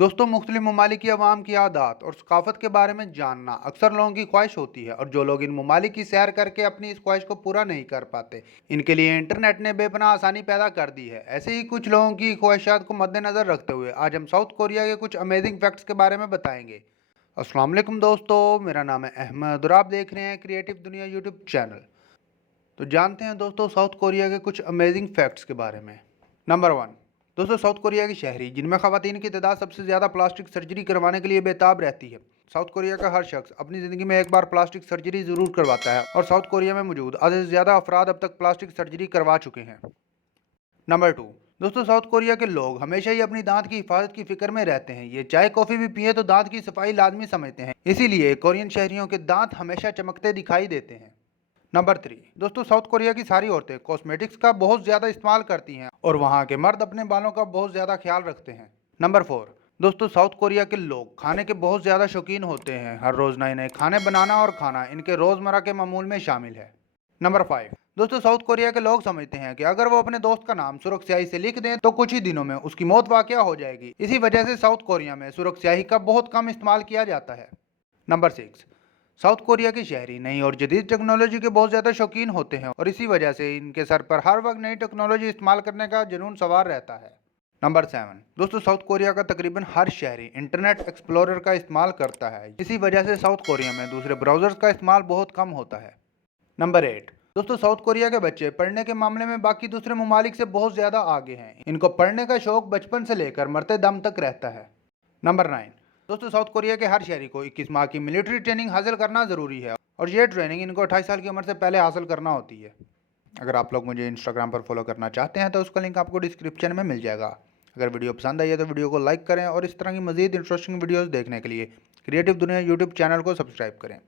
दोस्तों, मुख्तलिफ ममालिक की अवाम की आदत और सकाफत के बारे में जानना अक्सर लोगों की ख्वाहिश होती है। और जो लोग इन ममालिक की सैर करके अपनी इस ख्वाहिश को पूरा नहीं कर पाते, इनके लिए इंटरनेट ने बेपनाह आसानी पैदा कर दी है। ऐसे ही कुछ लोगों की ख्वाहिशात को मद्देनजर रखते हुए आज हम साउथ कोरिया के कुछ अमेजिंग फैक्ट्स के बारे में बताएंगे। अस्सलाम वालेकुम दोस्तों, मेरा नाम है अहमद और आप देख रहे हैं क्रिएटिव दुनिया यूट्यूब चैनल। तो जानते हैं दोस्तों साउथ कोरिया के कुछ अमेजिंग फैक्ट्स के बारे में। नंबर वन, दोस्तों साउथ कोरिया की शहरी जिनमें खवातीन की तादाद सबसे ज़्यादा प्लास्टिक सर्जरी करवाने के लिए बेताब रहती है। साउथ कोरिया का हर शख्स अपनी ज़िंदगी में एक बार प्लास्टिक सर्जरी ज़रूर करवाता है और साउथ कोरिया में मौजूद आधे से ज़्यादा अफराद अब तक प्लास्टिक सर्जरी करवा चुके हैं। नंबर टू, दोस्तों साउथ कोरिया के लोग हमेशा ही अपनी दांत की हिफाजत की फिक्र में रहते हैं। ये चाय कॉफ़ी भी पिए तो दांत की सफाई लाजमी समझते हैं, इसीलिए कोरियन शहरियों के दांत हमेशा चमकते दिखाई देते हैं। नंबर थ्री, दोस्तों साउथ कोरिया की सारी औरतें कॉस्मेटिक्स का बहुत ज़्यादा इस्तेमाल करती हैं और वहाँ के मर्द अपने बालों का बहुत ज़्यादा ख्याल रखते हैं। नंबर फोर, दोस्तों साउथ कोरिया के लोग खाने के बहुत ज़्यादा शौकीन होते हैं। हर रोज़ नए नए खाने बनाना और खाना इनके रोज़मर्रा के मामूल में शामिल है। नंबर फाइव, दोस्तों साउथ कोरिया के लोग समझते हैं कि अगर वो अपने दोस्त का नाम सुरख स्याही से लिख दें तो कुछ ही दिनों में उसकी मौत वाक़या हो जाएगी। इसी वजह से साउथ कोरिया में सुरख स्याही का बहुत कम इस्तेमाल किया जाता है। नंबर सिक्स, साउथ कोरिया के शहरी नई और जदीद टेक्नोलॉजी के बहुत ज़्यादा शौकीन होते हैं और इसी वजह से इनके सर पर हर वक्त नई टेक्नोलॉजी इस्तेमाल करने का जुनून सवार रहता है। नंबर सेवन, दोस्तों साउथ कोरिया का तकरीबन हर शहरी इंटरनेट एक्सप्लोरर का इस्तेमाल करता है। इसी वजह से साउथ कोरिया में दूसरे ब्राउज़र्स का इस्तेमाल बहुत कम होता है। नंबर एट, दोस्तों साउथ कोरिया के बच्चे पढ़ने के मामले में बाकी दूसरे ममालिक से बहुत ज़्यादा आगे हैं। इनको पढ़ने का शौक बचपन से लेकर मरते दम तक रहता है। नंबर नाइन, दोस्तों साउथ कोरिया के हर शहरी को 21 माह की मिलिट्री ट्रेनिंग हासिल करना ज़रूरी है और ये ट्रेनिंग इनको 28 साल की उम्र से पहले हासिल करना होती है। अगर आप लोग मुझे इंस्टाग्राम पर फॉलो करना चाहते हैं तो उसका लिंक आपको डिस्क्रिप्शन में मिल जाएगा। अगर वीडियो पसंद आई है तो वीडियो को लाइक करें और इस तरह की मज़ीद इंटरेस्टिंग वीडियोज़ देखने के लिए क्रिएटिव दुनिया यूट्यूब चैनल को सब्सक्राइब करें।